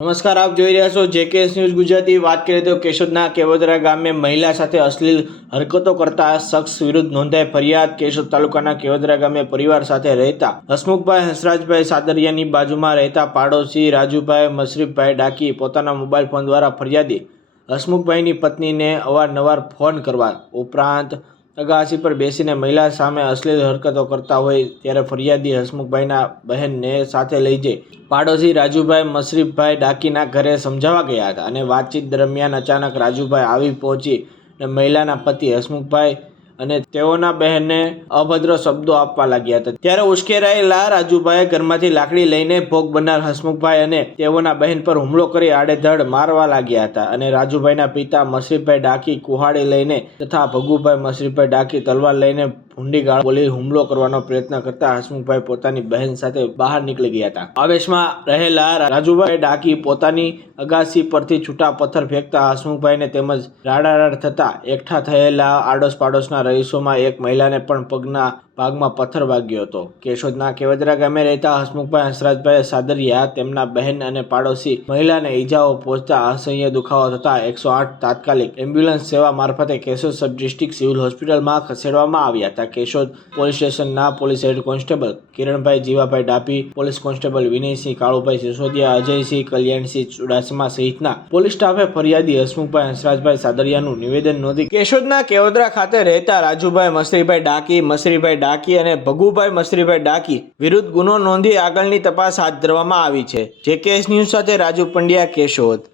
નમસ્કાર, આપ જોઈ રહ્યા છો જેકેએસ ન્યૂઝ ગુજરાતી। વાત કરીએ તો કેશોદના કેવોદરા ગામે મહિલા સાથે અશ્લીલ હરકતો કરતા શખ્સ વિરુદ્ધ નોંધાઈ ફરિયાદ। કેશોદ તાલુકાના કેવોદરા ગામે પરિવાર સાથે રહેતા હસમુખભાઈ હંસરાજભાઈ સાદરિયાની બાજુમાં રહેતા પાડોશી રાજુભાઈ મશરીફભાઈ ડાકી પોતાના મોબાઈલ ફોન દ્વારા ફરિયાદી હસમુખભાઈની પત્નીને અવારનવાર ફોન કરવા ઉપરાંત અગાસી પર બેસીને મહિલા સામે અશ્લીલ હરકતો કરતા હોય ત્યારે ફરિયાદી હસમુખભાઈના બહેનને સાથે લઈ જઈ પાડોશી રાજુભાઈ મશરીફભાઈ ડાકીના ઘરે સમજાવવા ગયા હતા અને વાતચીત દરમિયાન અચાનક રાજુભાઈ આવી પહોંચી અને મહિલાના પતિ હસમુખભાઈ અને તેઓના બહેનને અભદ્ર શબ્દો આપવા લાગ્યા હતા। ત્યારે ઉશ્કેરાયેલા રાજુભાઈએ ઘરમાંથી લાકડી લઈને ભોગ બનનાર હસમુખભાઈ અને તેઓના બહેન પર હુમલો કરી આડેધડ મારવા લાગ્યા હતા અને રાજુભાઈના પિતા મશરીફભાઈ ડાકી કુહાડી લઈને તથા ભગુભાઈ મશરીફભાઈ ડાકી તલવાર લઈને ભૂંડી ગાળ બોલી હુમલો કરવાનો પ્રયત્ન કરતા હસમુખભાઈ પોતાની બહેન સાથે બહાર નીકળી ગયા હતા। આવેશમાં રહેલા રાજુભાઈ ડાકી પોતાની અગાસી પરથી છૂટા પથ્થર ફેંકતા હસમુખભાઈને તેમજ રાડારાડ થતા એકઠા થયેલા આડોશ પાડોશના રહીશોમાં એક મહિલાને પણ પગના ભાગમાં પથ્થર વાગ્યો હતો। કેશોદના કેવોદરા ગામે રહેતા હસમુખભાઈ હંસરાજભાઈ સાદરિયા તેમના બહેન અને પાડોશી મહિલાને ઈજાઓ પહોંચતા અસહ્ય દુખાવો થતા 108 તાત્કાલિક એમ્બ્યુલન્સ સેવા મારફતે કેશોદ સબ ડિસ્ટ્રિક્ટ સિવિલ હોસ્પિટલમાં ખસેડવામાં આવ્યા હતા। કેશોદ પોલીસ સ્ટેશનના police head constable Kiranbhai Jivabhai Dapi, police constable Vinaysinh Kalubhai Sisodiya, Ajaysinh Kalyansinh Chudasama સહિતના પોલીસ સ્ટાફે ફરિયાદી હસમુખભાઈ હંસરાજભાઈ સાદરિયાનું નિવેદન નોંધી કેશોદના કેવોદરા ખાતે રહેતા રાજુભાઈ મશરીફભાઈ ડાકી અને ભગુભાઈ મશરીફભાઈ ડાકી વિરુદ્ધ ગુનો નોંધી આગળની તપાસ હાથ ધરવામાં આવી છે। જેકેએસ ન્યૂઝ સાથે રાજુ પંડ્યા, કેશોદ।